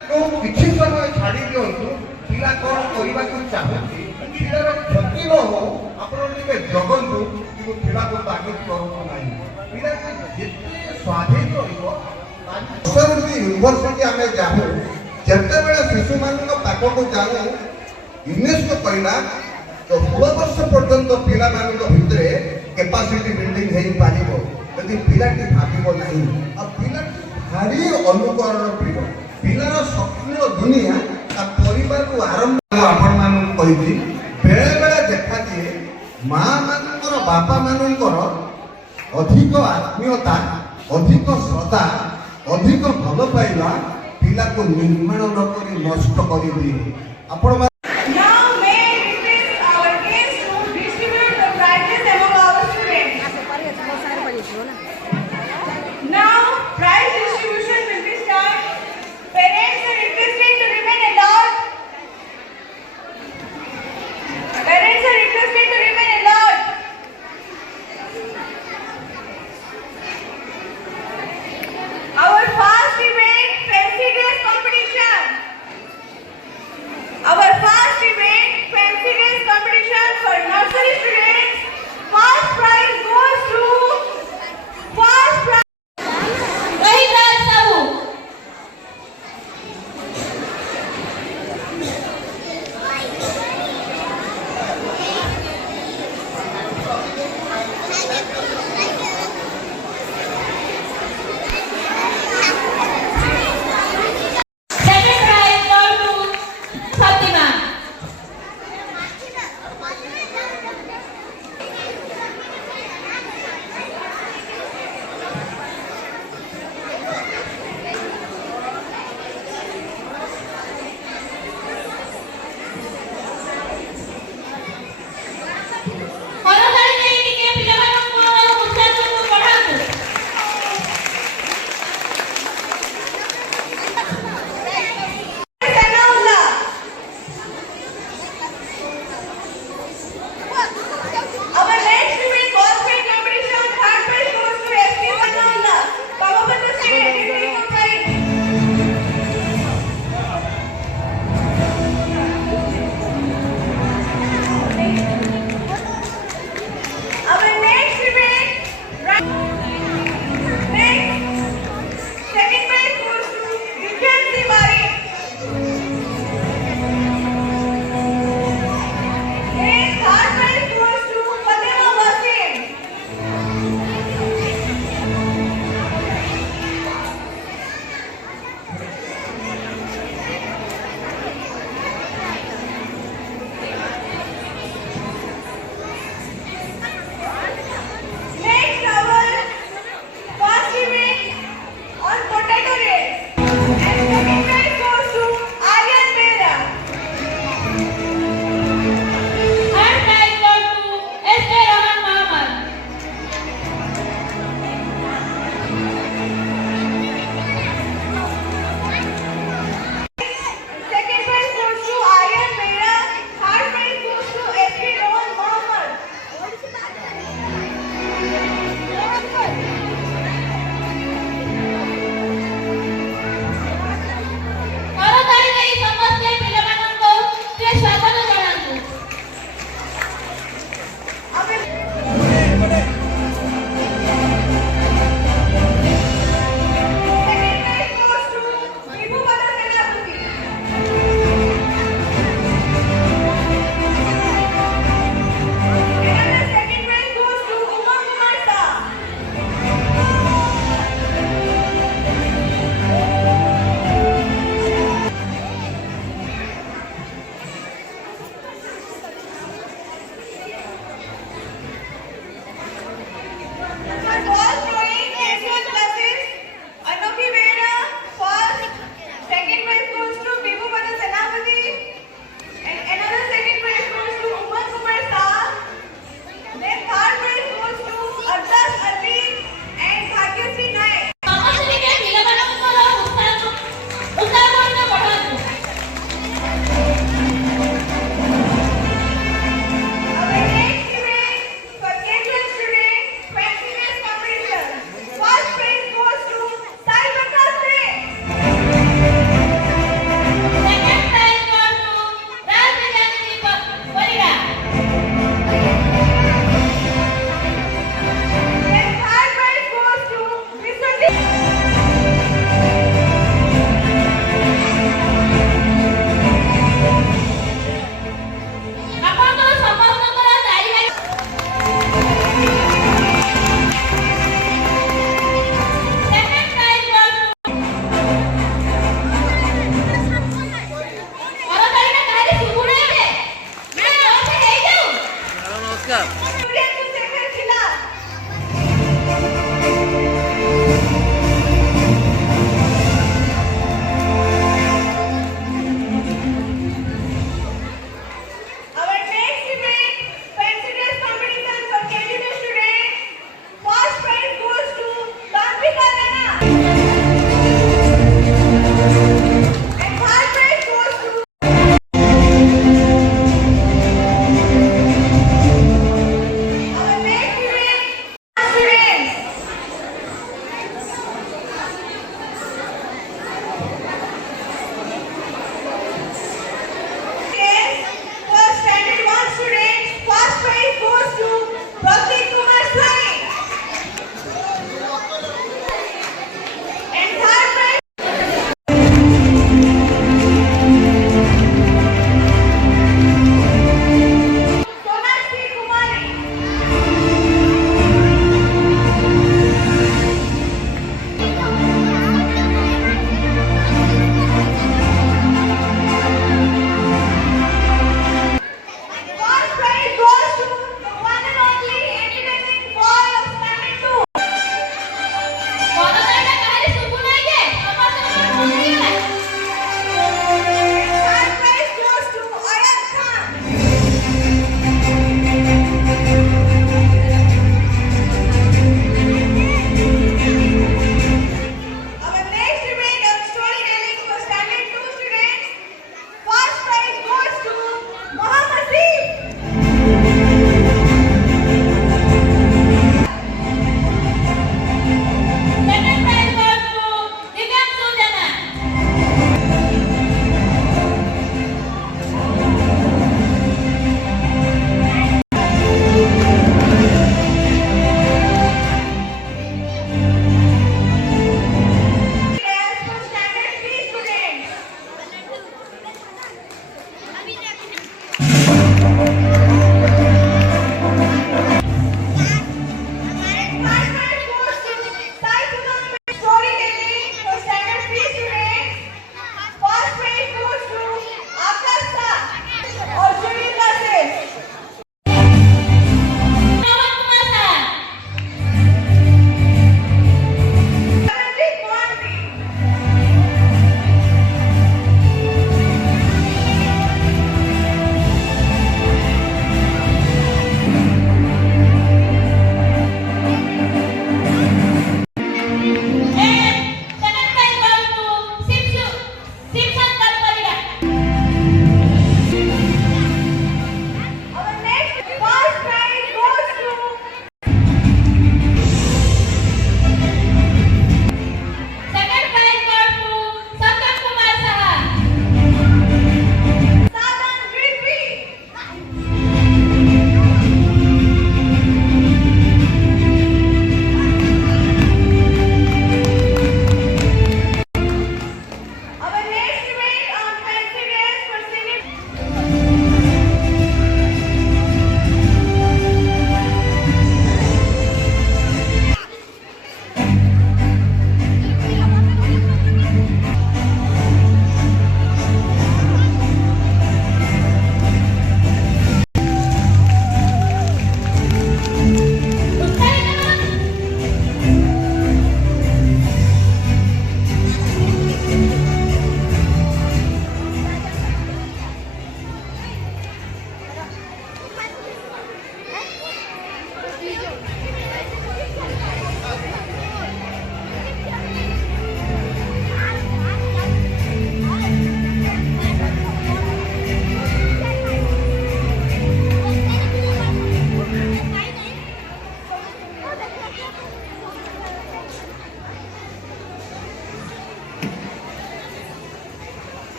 କିଛି ସମୟ ଛାଡ଼ି ଦିଅନ୍ତୁ ପିଲା କ'ଣ କରିବାକୁ ଚାହୁଁଛି ପିଲାର କ୍ଷତି ନ ହଉ ଆପଣ ଟିକେ ଜଗନ୍ତୁ କିନ୍ତୁ ପିଲାକୁ ତାଗିଦ କରନ୍ତୁ ନାହିଁ ପିଲାକୁ ଯେତେ ସ୍ୱାଧୀନ ରହିବ ୟୁନିଭର୍ସିଟି ଆମେ ଯାଉ ଯେତେବେଳେ ଶିଶୁମାନଙ୍କ ପାଖକୁ ଯାଉ ୟୁନେସ୍କୋ କହିଲା 16 ବର୍ଷ ପର୍ଯ୍ୟନ୍ତ ପିଲାମାନଙ୍କ ଭିତରେ କେପାସିଟି ବିଲ୍ଡିଂ ହେଇପାରିବ ଯଦି ପିଲାଟି ଭାବିବ ନାହିଁ ଆଉ ପିଲାଟି ଭାରି ଅନୁକରଣ ପ୍ରିୟ ପିଲାର ସ୍ୱପ୍ନ ଦୁନିଆ ତା ପରିବାରରୁ ଆରମ୍ଭ ଆପଣମାନଙ୍କୁ କହିବି ବେଳେବେଳେ ଦେଖାଦିଏ ମା' ମାନଙ୍କର ବାପା ମାନଙ୍କର ଅଧିକ ଆତ୍ମୀୟତା ଅଧିକ ଶ୍ରଦ୍ଧା ଅଧିକ ଭଲ ପାଇବା ପିଲାକୁ ନିର୍ମାଣ ନ କରି ନଷ୍ଟ କରିଦିଏ ଆପଣ Our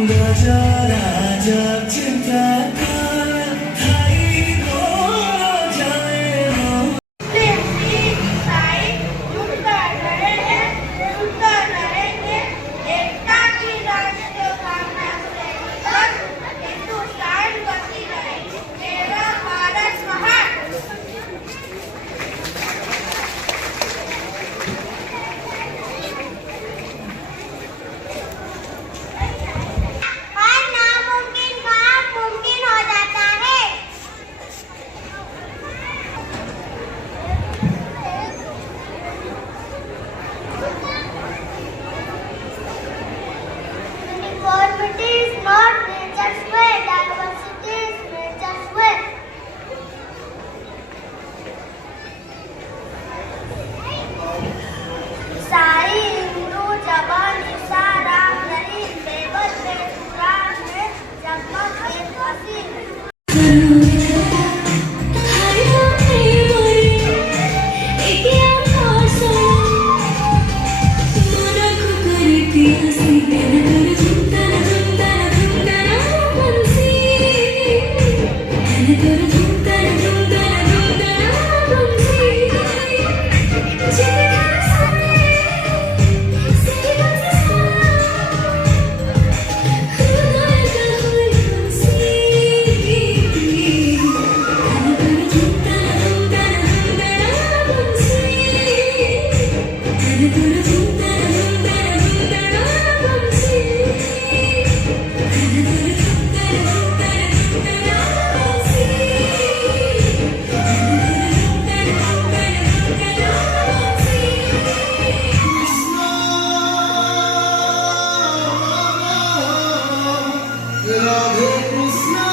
राजा राजा चिंता का भाई को जाए वो। हर नामुमकिन काम मुमकिन हो जाता है। Uniformity is not nature's way, diversity is nature's way. सारी हिंदू जबान इशारा रहीम बेबस में कुरान में जगमग बेफासी। राधे कृष्णा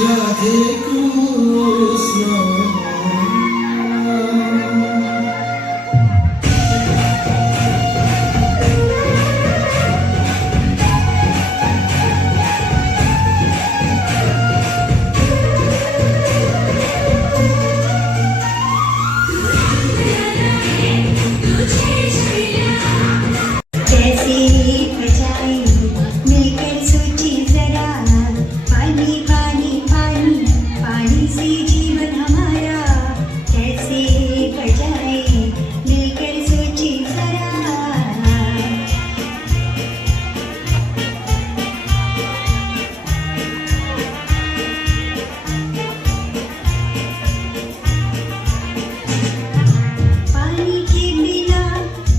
राधे कृष्णा। कैसे बचाए मिलकर सोचे जरा, पानी पानी पानी पानी से जीवन हमारा। कैसे बचाए मिलकर सोचे जरा। पानी के बिना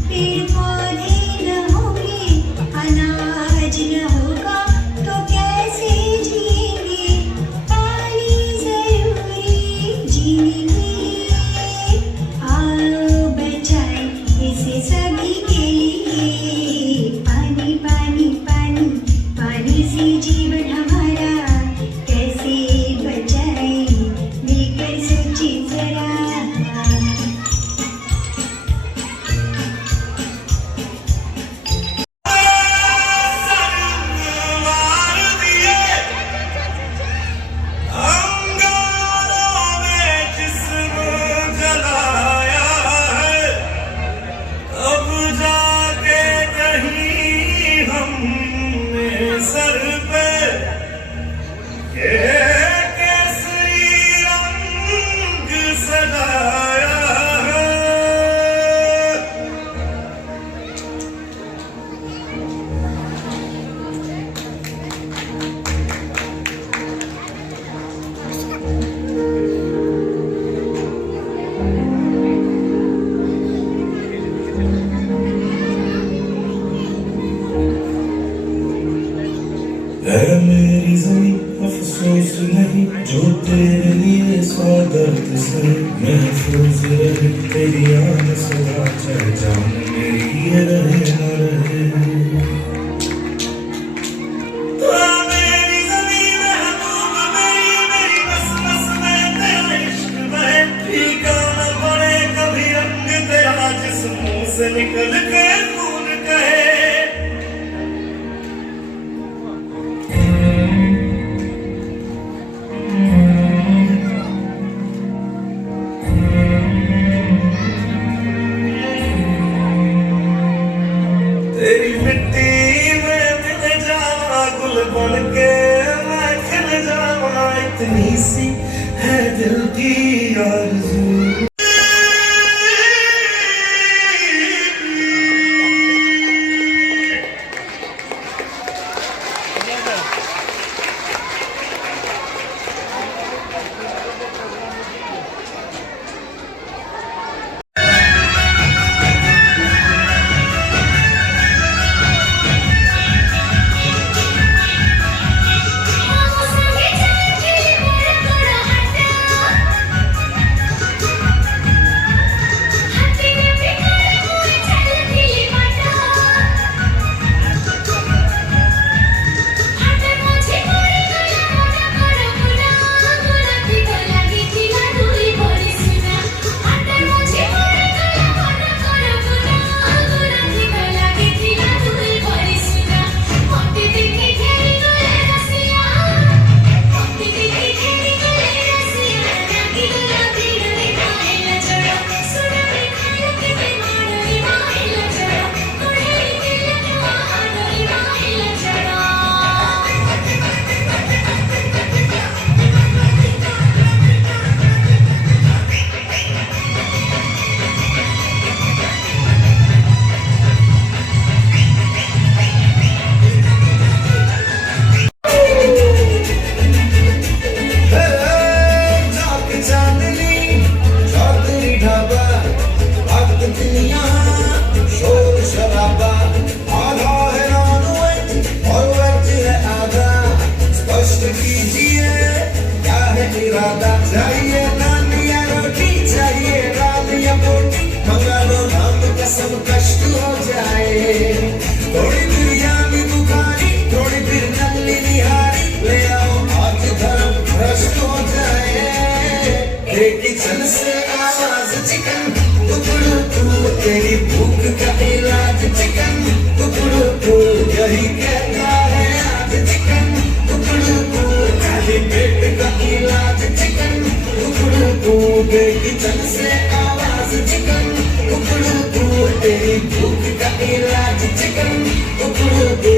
पेड़ पौधे न होंगे, अनाज न होगा तो कैसे जिएंगे। पानी जरूरी जीने के लिए, आओ बचाएं इसे सभी के लिए। पानी पानी पानी पानी से जीवन हमारा। कैसे बचाएं मिलकर सोचे जरा। सर पे केसरी रंग सजाया है। है मेरी ज़मीं अफसोस नहीं, जो तेरे लिए सौ दर्द से महफूज रही। तेरी आन सदा चाहे जान मेरी ये रहे न रहे। तो मेरी ज़मीं महबूब मेरी, मेरी बस बस में तेरा इश्क बहे। फीका न पड़े कभी रंग तेरा, जिस मुंह से निकल के खून कहे। बन के मैं खिल जावा, इतनी सी है दिल की आरज़ू। किचन से आवाज चिकन टुकड़ू टू, तेरी भूख का इलाज चिकन टुकड़ू टू, यही कहता है आज चिकन टुकड़ू टू, खाली पेट का इलाज चिकन टुकड़ू टू, किचन से आवाज चिकन टुकड़ू टू, तेरी भूख का इलाज चिकन टुकड़ू टू।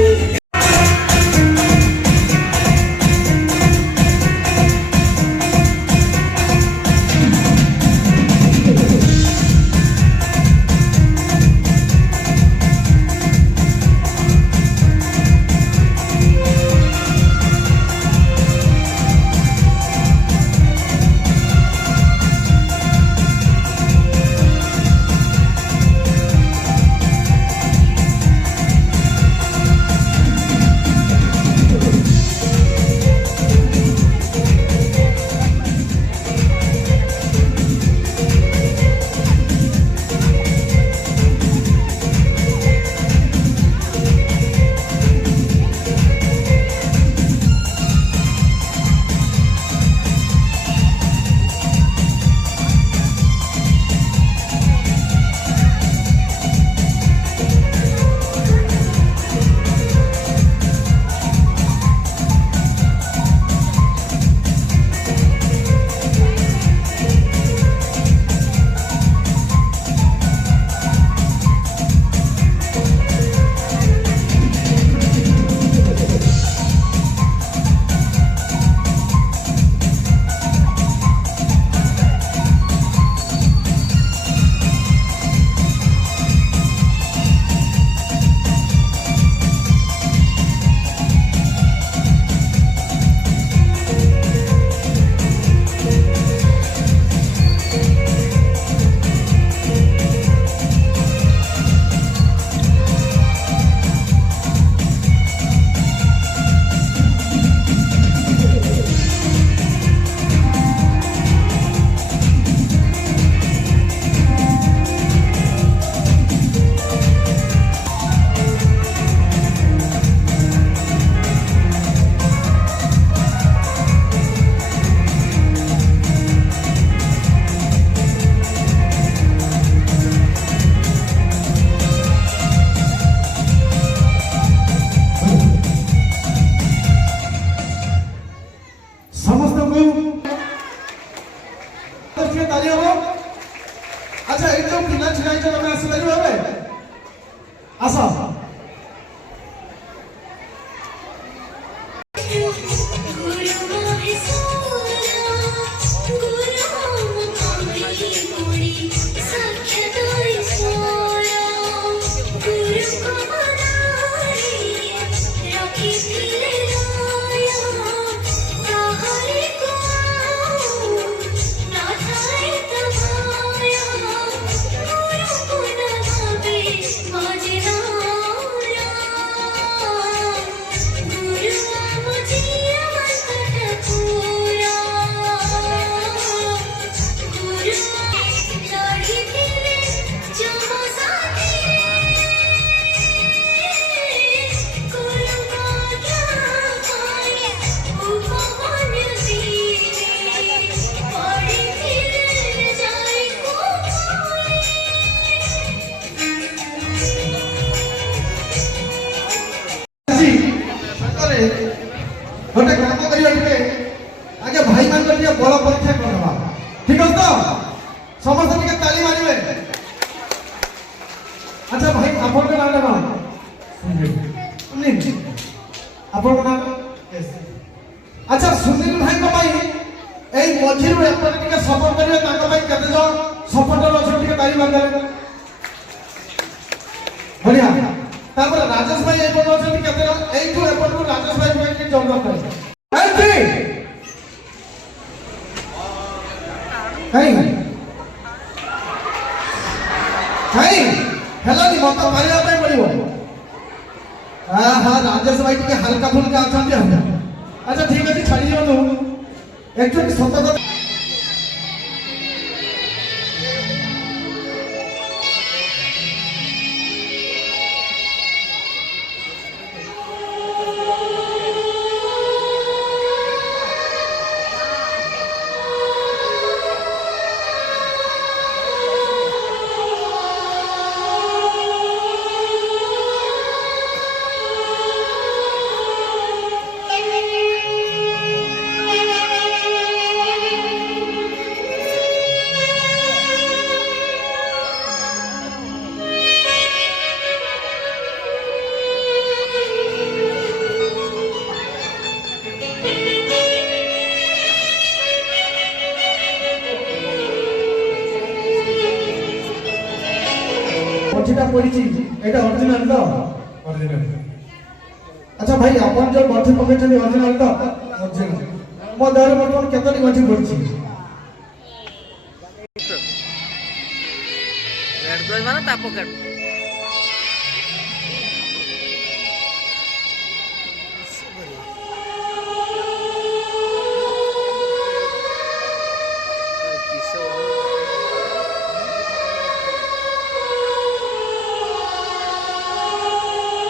আচ্ছা এই তো কিনা ছিনাইছো তুমি আসিপারি হবে আস ଗୋଟେ କାମ କରିବା ଟିକେ ଆଗେ ଭାଇମାନଙ୍କ ଟିକେ ବଳ ପରୀକ୍ଷା କରିଦେବା ଠିକ ଅଛି ତ ସମସ୍ତେ ଟିକେ ତାଳି ମାରିବେ ଆଚ୍ଛା ଭାଇ ଆପଣଙ୍କ ନାଁଟା କଣ ସୁନୀଲ ଆପଣଙ୍କ ନାଁ ଆଚ୍ଛା ସୁନୀଲ ଭାଇଙ୍କ ପାଇଁ ଏଇ ମଝିରୁ ଏପଟେ ଟିକେ ସପୋର୍ଟ କରିବେ ତାଙ୍କ ପାଇଁ କେତେ ଜଣ ସପୋର୍ଟର ଅଛନ୍ତି ଟିକେ ତାଳି ମାରିଦେବେ ବଢିଆ ତାପରେ ରାଜେଶ ଭାଇ ଏପଟେ ଅଛନ୍ତି କେତେ ଜଣ ଏଇଠୁ ଏପଟକୁ ରାଜେଶ ଭାଇ ପାଇଁ ଟିକେ ଜଣ ଦରକାର କାଇଁ ହେଲାନି ମତ ମାରିବା ପାଇଁ ପଡିବ ରାଜେଶ ଭାଇ ଟିକେ ହାଲକା ଫୁଲକା ଅଛନ୍ତି ଆଚ୍ଛା ଠିକ ଅଛି ଛାଡି ଦିଅନ୍ତୁ একটু সত্য কথা মঠিটা পড়িছি এটা অরিজিনাল তো অরিজিনাল আচ্ছা ভাই আপন যে মঠি পকেটে অরিজিনাল তো অরিজিনাল মো দেহরে বর্তমান কেতটি মঠি পড়িছি রেড ব্লাড মানে তা পকেট Oh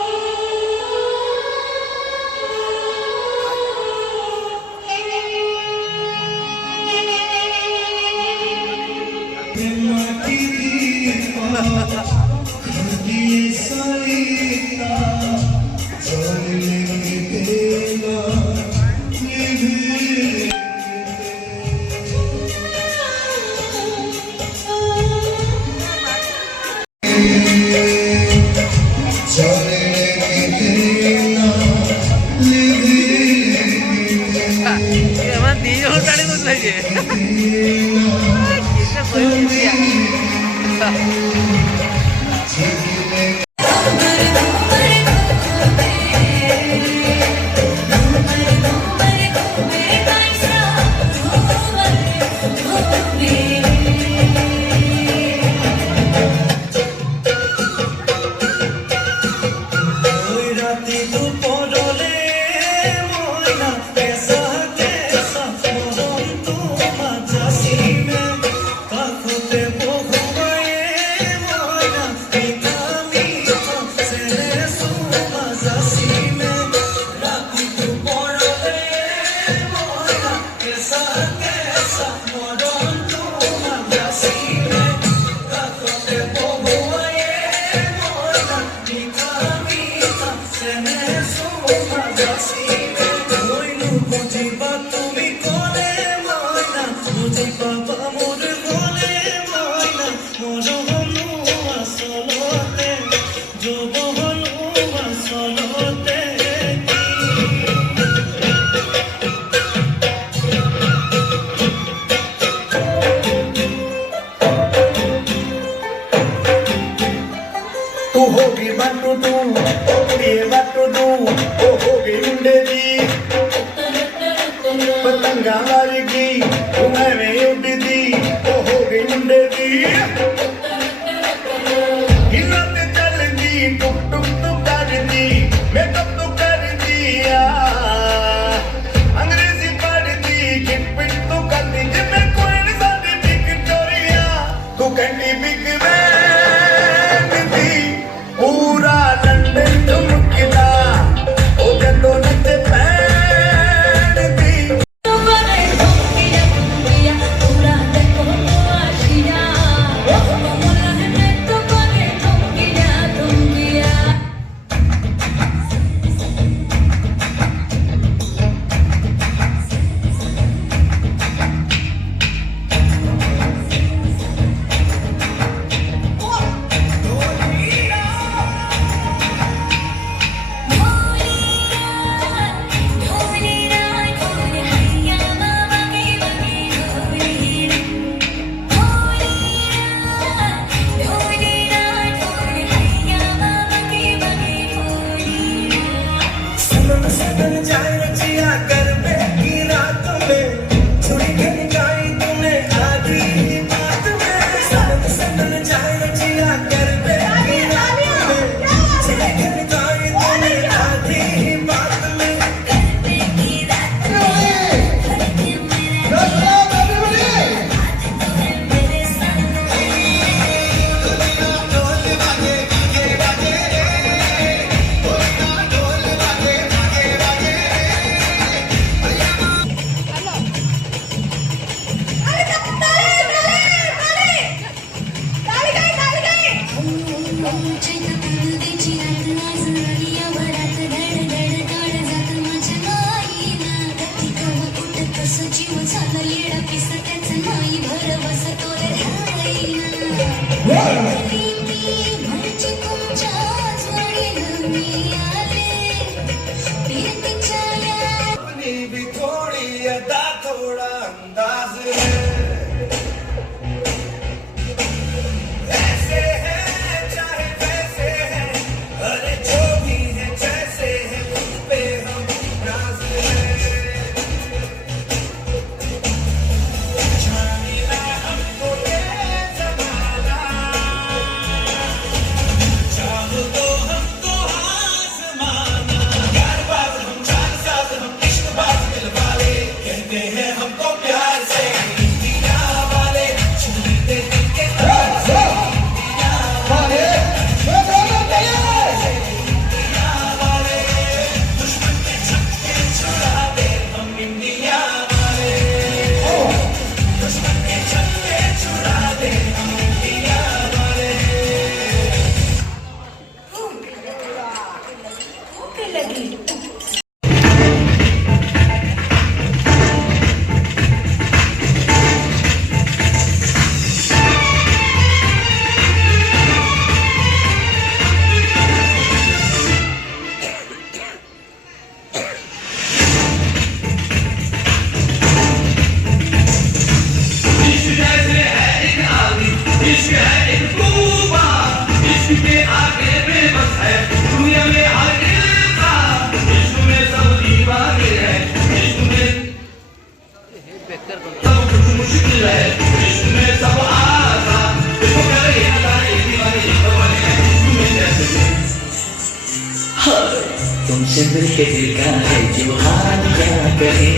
तुमसे मिलके दिल का है जो हाल क्या कहे,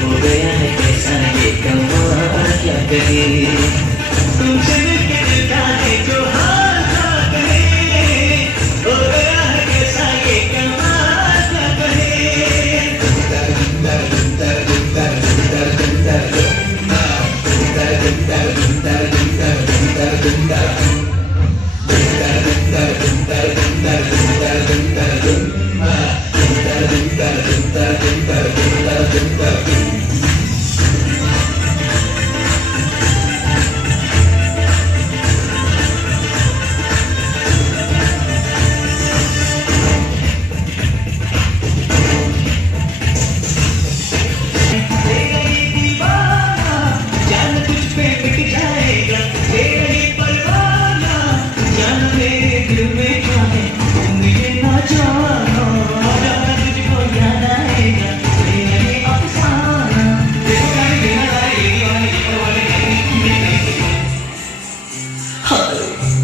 हो गया है कैसा ये कमाल क्या कहे, तुमसे मिलके दिल का है जो हाल क्या कहे, हो गया है कैसा ये कमाल क्या कहे।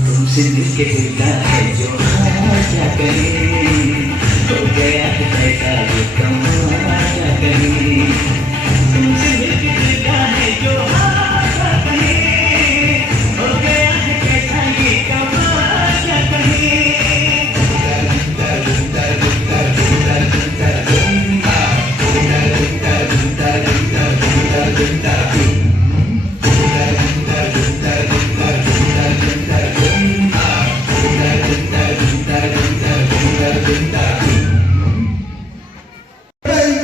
तुमसे मिलके दिल का है जो हाल क्या करे, हो गया है कैसा ये कमाल क्या करे, तुमसे मिलके दिल का है जो हाल क्या करे, हो गया है कैसा ये कमाल क्या करे।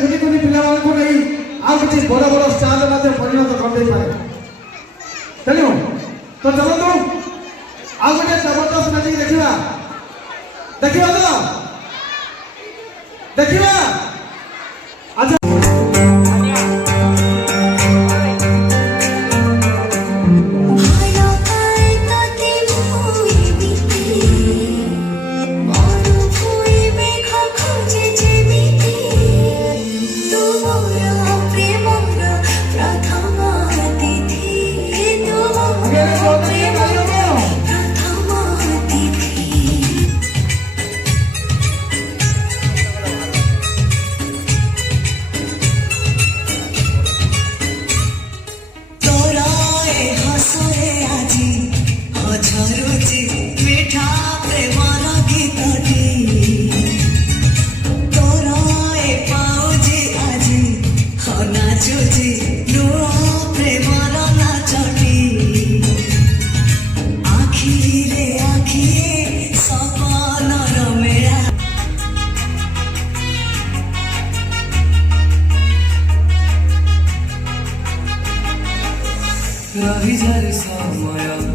कुनी कुनी पिलाମାନଙ୍କୁ ନେଇ ଆଉ କିଛି ବଡ଼ ବଡ଼ ଷ୍ଟାର ମଧ୍ୟ ପରିଣତ କରିଦେଇପାରେ। ଚାଲିବ ତ ଚାଲନ୍ତୁ ଆଉ ଗୋଟେ ଜବରଦସ୍ତ ମ୍ୟାଜିକ୍ ଦେଖିବା, ଦେଖିବା ତ ଦେଖିବା। ଆଚ୍ଛା रही जाए समय